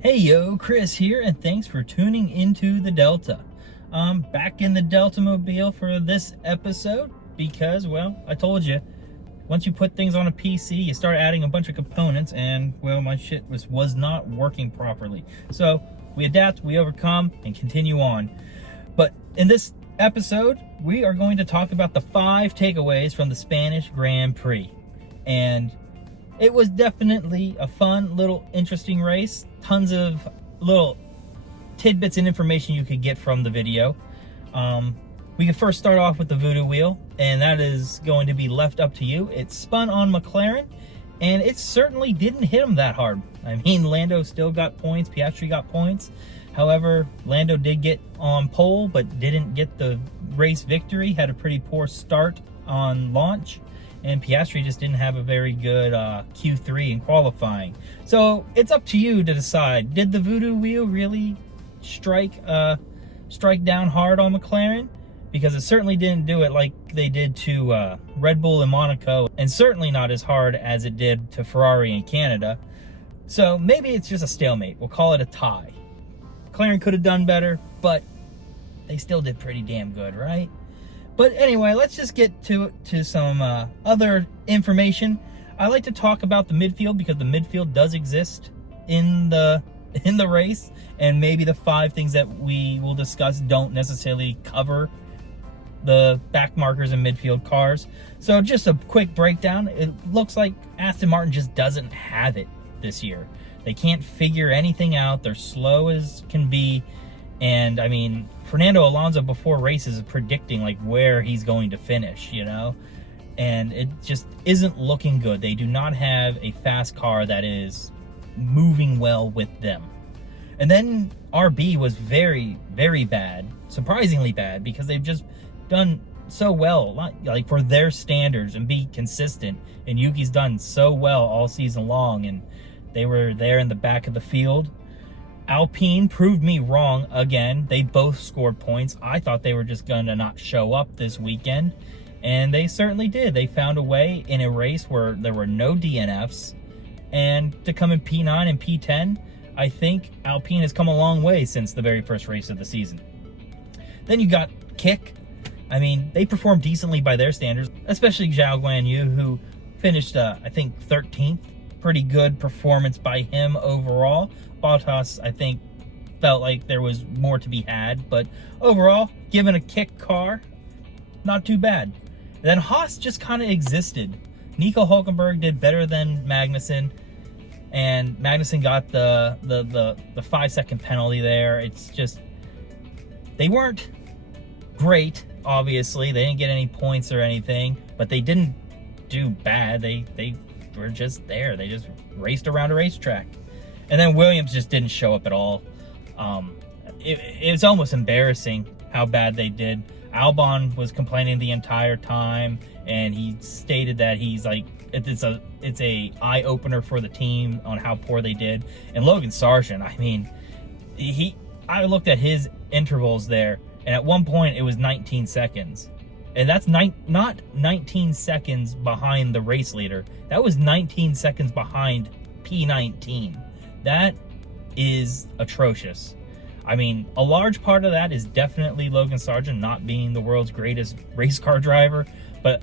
Hey yo, Chris here, and thanks for tuning into the Delta. I'm back in the Delta Mobile for this episode because, well, I told you, once you put things on a PC, you start adding a bunch of components, and, well, my shit was not working properly. So, we adapt, we overcome, and continue on. But in this episode, we are going to talk about the 5 takeaways from the Spanish Grand Prix. And it was definitely a fun, little, interesting race. Tons of little tidbits and information you could get from the video. We can first start off with the Voodoo Wheel, and that is going to be left up to you. It spun on McLaren, and it certainly didn't hit him that hard. I mean, Lando still got points, Piastri got points. However, Lando did get on pole, but didn't get the race victory. Had a pretty poor start on launch. And Piastri just didn't have a very good Q3 in qualifying. So it's up to you to decide. Did the Voodoo Wheel really strike down hard on McLaren? Because it certainly didn't do it like they did to Red Bull in Monaco, and certainly not as hard as it did to Ferrari in Canada. So maybe it's just a stalemate. We'll call it a tie. McLaren could have done better, but they still did pretty damn good, right? But anyway, let's just get to some other information. I like to talk about the midfield because the midfield does exist in the race, and maybe the 5 things that we will discuss don't necessarily cover the back markers and midfield cars. So just a quick breakdown. It looks like Aston Martin just doesn't have it this year. They can't figure anything out. They're slow as can be. And I mean, Fernando Alonso before races is predicting like where he's going to finish, you know, and it just isn't looking good. They do not have a fast car that is moving well with them. And then RB was very, very bad, surprisingly bad, because they've just done so well, like for their standards, and be consistent. And Yuki's done so well all season long, and they were there in the back of the field. Alpine proved me wrong again. They both scored points. I thought they were just going to not show up this weekend, and they certainly did. They found a way in a race where there were no DNFs, and to come in P9 and P10, I think Alpine has come a long way since the very first race of the season. Then you got Kick. I mean, they performed decently by their standards, especially Zhao Guanyu, who finished, I think, 13th. Pretty good performance by him overall. Bottas, I think, felt like there was more to be had, but overall, given a Kick car, not too bad. And then Haas just kind of existed. Nico Hülkenberg did better than Magnussen, and Magnussen got the 5-second penalty there. It's just, they weren't great, obviously. They didn't get any points or anything, but they didn't do bad. They were just there. They just raced around a racetrack. And then Williams just didn't show up at all. It was almost embarrassing how bad they did. Albon was complaining the entire time, and he stated that he's like, it's a eye opener for the team on how poor they did. And Logan Sargent, I mean, I looked at his intervals there, and at one point it was 19 seconds. And that's not 19 seconds behind the race leader. That was 19 seconds behind P19. That is atrocious. I mean, a large part of that is definitely Logan Sargent not being the world's greatest race car driver, but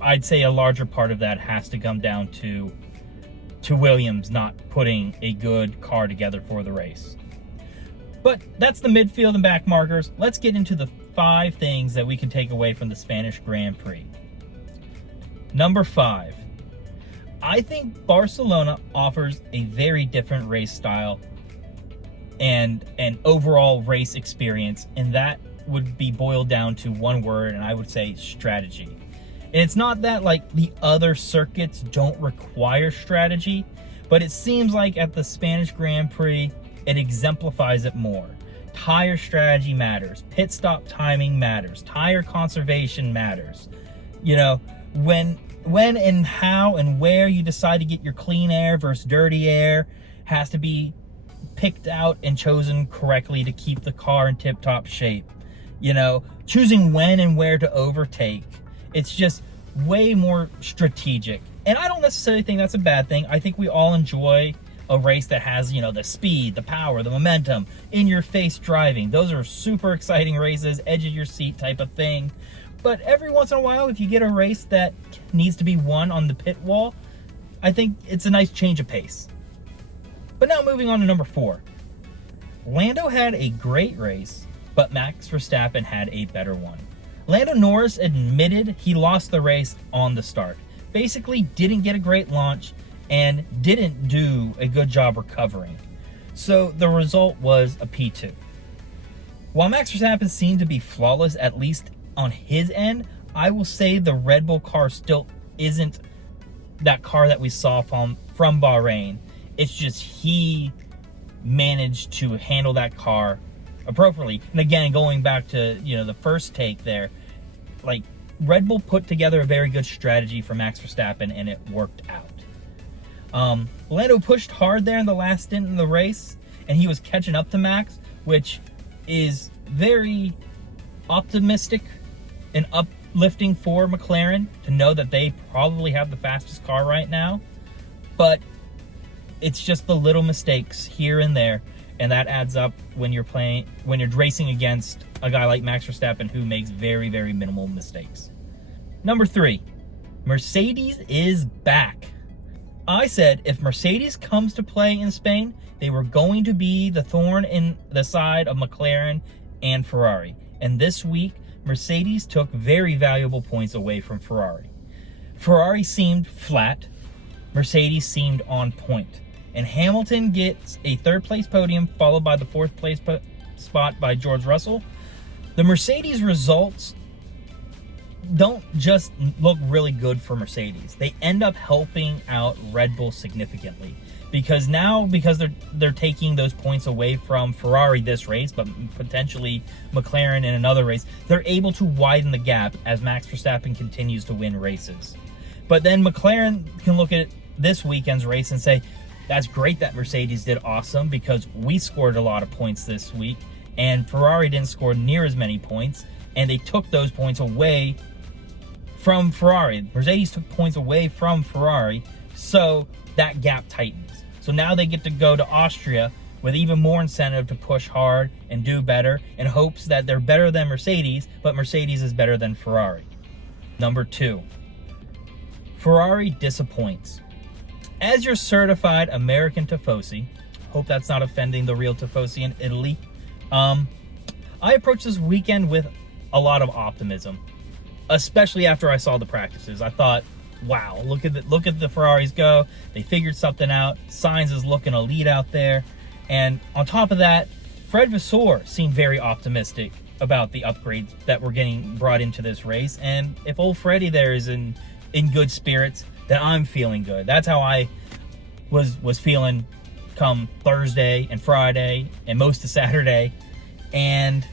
I'd say a larger part of that has to come down to Williams not putting a good car together for the race. But that's the midfield and back markers. Let's get into the 5 things that we can take away from the Spanish Grand Prix. Number 5. I think Barcelona offers a very different race style and an overall race experience, and that would be boiled down to one word, and I would say strategy. And it's not that like the other circuits don't require strategy, but it seems like at the Spanish Grand Prix, it exemplifies it more. Tire strategy matters. Pit stop timing matters. Tire conservation matters. You know, when and how and where you decide to get your clean air versus dirty air has to be picked out and chosen correctly to keep the car in tip-top shape. You know, choosing when and where to overtake. It's just way more strategic. And I don't necessarily think that's a bad thing. I think we all enjoy a race that has, you know, the speed, the power, the momentum, in-your-face driving. Those are super exciting races, edge-of-your-seat type of thing. But every once in a while, if you get a race that needs to be won on the pit wall, I think it's a nice change of pace. But now moving on to number 4. Lando had a great race, but Max Verstappen had a better one. Lando Norris admitted he lost the race on the start. Basically didn't get a great launch and didn't do a good job recovering. So the result was a P2. While Max Verstappen seemed to be flawless, at least on his end, I will say the Red Bull car still isn't that car that we saw from Bahrain. It's just he managed to handle that car appropriately. And again, going back to, you know, the first take there, like, Red Bull put together a very good strategy for Max Verstappen, and it worked out. Lando pushed hard there in the last stint in the race, and he was catching up to Max, which is very optimistic and uplifting for McLaren to know that they probably have the fastest car right now. But it's just the little mistakes here and there, and that adds up when you're racing against a guy like Max Verstappen who makes very, very minimal mistakes. Number 3, Mercedes is back. I said if Mercedes comes to play in Spain, they were going to be the thorn in the side of McLaren and Ferrari. And this week, Mercedes took very valuable points away from Ferrari. Ferrari seemed flat. Mercedes seemed on point. And Hamilton gets a 3rd place podium, followed by the 4th place spot by George Russell. The Mercedes results don't just look really good for Mercedes. They end up helping out Red Bull significantly. Because they're taking those points away from Ferrari this race, but potentially McLaren in another race, they're able to widen the gap as Max Verstappen continues to win races. But then McLaren can look at this weekend's race and say, that's great that Mercedes did awesome because we scored a lot of points this week and Ferrari didn't score near as many points, and they took those points away from Ferrari. Mercedes took points away from Ferrari, so that gap tightens. So now they get to go to Austria with even more incentive to push hard and do better in hopes that they're better than Mercedes, but Mercedes is better than Ferrari. Number 2, Ferrari disappoints. As your certified American Tifosi, hope that's not offending the real Tifosi in Italy, I approached this weekend with a lot of optimism, especially after I saw the practices. I thought, wow, look at the Ferraris go. They figured something out. Sainz is looking elite out there. And on top of that, Fred Vasseur seemed very optimistic about the upgrades that were getting brought into this race. And if old Freddie there is in good spirits, then I'm feeling good. That's how I was feeling come Thursday and Friday and most of Saturday. And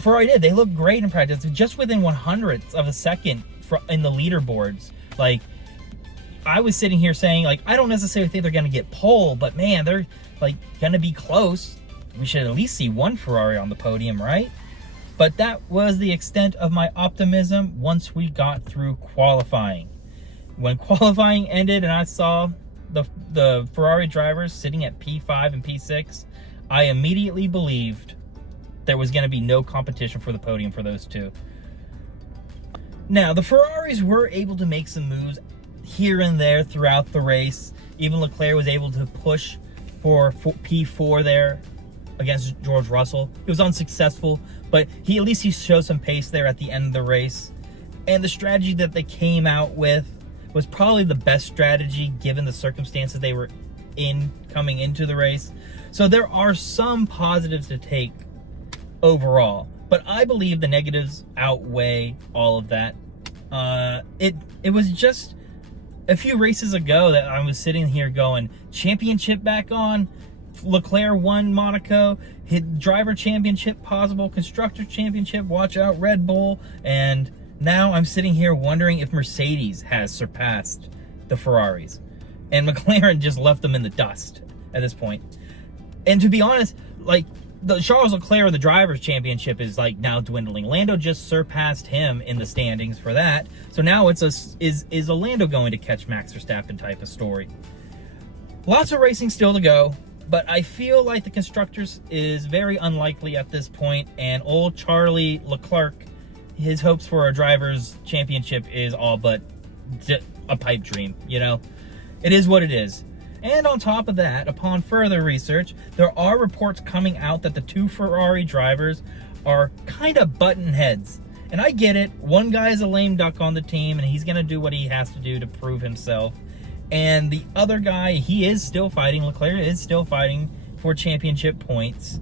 Ferrari did. They looked great in practice, just within 100ths of a second in the leaderboards. Like, I was sitting here saying, like, I don't necessarily think they're going to get pole, but man, they're like going to be close. We should at least see one Ferrari on the podium, right? But that was the extent of my optimism once we got through qualifying. When qualifying ended and I saw the Ferrari drivers sitting at P5 and P6, I immediately believed there was going to be no competition for the podium for those two. Now, the Ferraris were able to make some moves here and there throughout the race. Even Leclerc was able to push for P4 there against George Russell. It was unsuccessful, but he showed some pace there at the end of the race. And the strategy that they came out with was probably the best strategy given the circumstances they were in coming into the race. So there are some positives to take overall, but I believe the negatives outweigh all of that. It was just a few races ago that I was sitting here going, championship back on, Leclerc won Monaco, hit driver championship possible, constructor championship, watch out Red Bull, and now I'm sitting here wondering if Mercedes has surpassed the Ferraris, and McLaren just left them in the dust at this point. And to be honest, like, the Charles Leclerc the Drivers' Championship is like now dwindling. Lando just surpassed him in the standings for that. So now it's is Lando going to catch Max Verstappen type of story. Lots of racing still to go, but I feel like the Constructors is very unlikely at this point, and old Charlie Leclerc, his hopes for a driver's championship is all but a pipe dream, you know? It is what it is. And on top of that, upon further research, there are reports coming out that the two Ferrari drivers are kind of button heads. And I get it, one guy is a lame duck on the team and he's gonna do what he has to do to prove himself. And the other guy, he is still fighting, Leclerc is still fighting for championship points.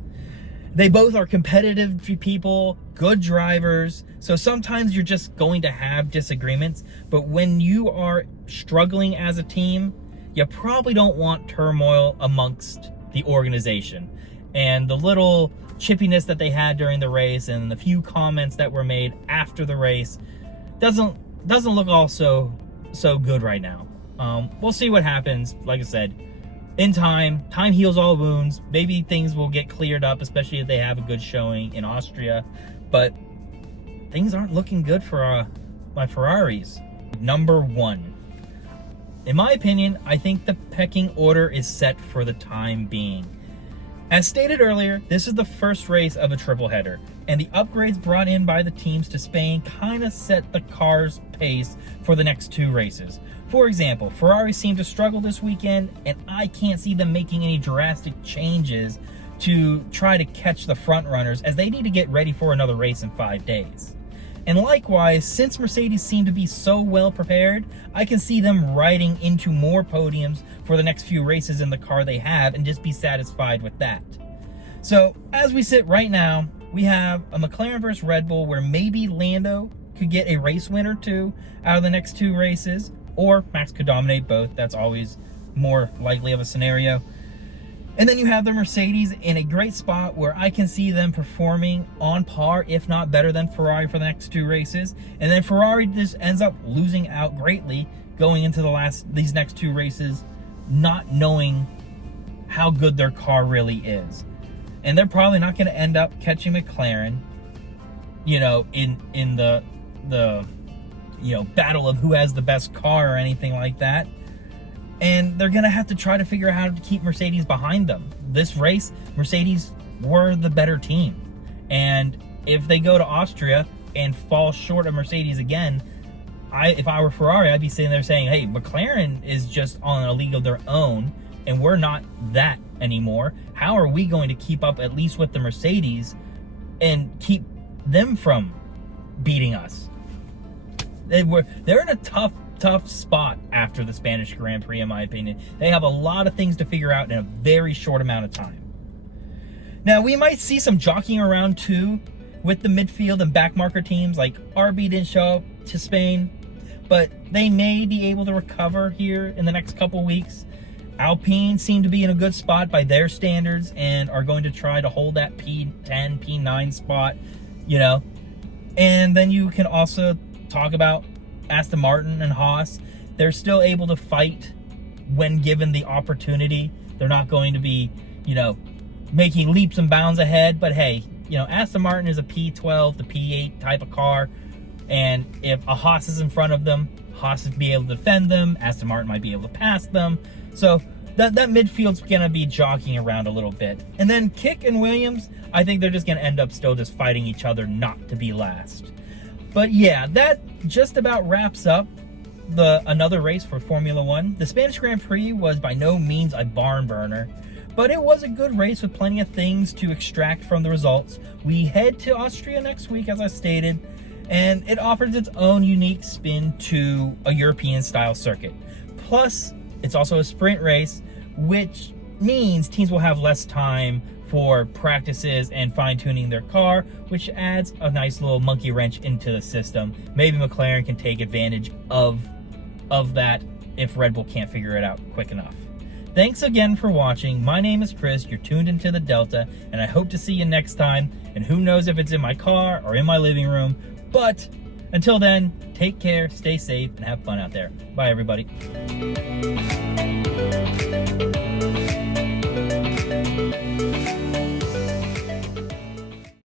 They both are competitive people, good drivers, so sometimes you're just going to have disagreements, but when you are struggling as a team, you probably don't want turmoil amongst the organization. And the little chippiness that they had during the race and the few comments that were made after the race doesn't look all so good right now. We'll see what happens. Like I said, in time heals all wounds. Maybe things will get cleared up, especially if they have a good showing in Austria. But things aren't looking good for my Ferraris. Number 1. In my opinion, I think the pecking order is set for the time being. As stated earlier, this is the first race of a triple header, and the upgrades brought in by the teams to Spain kind of set the car's pace for the next 2 races. For example, Ferrari seemed to struggle this weekend, and I can't see them making any drastic changes to try to catch the front runners, as they need to get ready for another race in 5 days. And likewise, since Mercedes seem to be so well prepared, I can see them riding into more podiums for the next few races in the car they have and just be satisfied with that. So, as we sit right now, we have a McLaren versus Red Bull where maybe Lando could get a race win or 2 out of the next 2 races, or Max could dominate both. That's always more likely of a scenario. And then you have the Mercedes in a great spot where I can see them performing on par, if not better than Ferrari for the next 2 races. And then Ferrari just ends up losing out greatly going into these next 2 races, not knowing how good their car really is. And they're probably not going to end up catching McLaren, you know, in the you know, battle of who has the best car or anything like that. And they're going to have to try to figure out how to keep Mercedes behind them. This race, Mercedes were the better team. And if they go to Austria and fall short of Mercedes again, if I were Ferrari, I'd be sitting there saying, hey, McLaren is just on a league of their own, and we're not that anymore. How are we going to keep up at least with the Mercedes and keep them from beating us? They're in a tough spot after the Spanish Grand Prix, in my opinion. They have a lot of things to figure out in a very short amount of time. Now, we might see some jockeying around too with the midfield and backmarker teams. Like RB didn't show up to Spain, but they may be able to recover here in the next couple weeks. Alpine seem to be in a good spot by their standards and are going to try to hold that P10, P9 spot, you know. And then you can also talk about Aston Martin and Haas. They're still able to fight when given the opportunity. They're not going to be, you know, making leaps and bounds ahead, but hey, you know, Aston Martin is a P12 to P8 type of car, and if a Haas is in front of them, Haas will be able to defend them, Aston Martin might be able to pass them, so that midfield's gonna be jockeying around a little bit. And then Kick and Williams, I think they're just gonna end up still just fighting each other not to be last. But yeah, that just about wraps up another race for Formula One. The Spanish Grand Prix was by no means a barn burner, but it was a good race with plenty of things to extract from the results. We head to Austria next week, as I stated, and it offers its own unique spin to a European-style circuit. Plus, it's also a sprint race, which means teams will have less time for practices and fine-tuning their car, which adds a nice little monkey wrench into the system. Maybe McLaren can take advantage of that if Red Bull can't figure it out quick enough. Thanks again for watching. My name is Chris. You're tuned into the Delta, and I hope to see you next time. And who knows if it's in my car or in my living room. But until then, take care, stay safe, and have fun out there. Bye, everybody.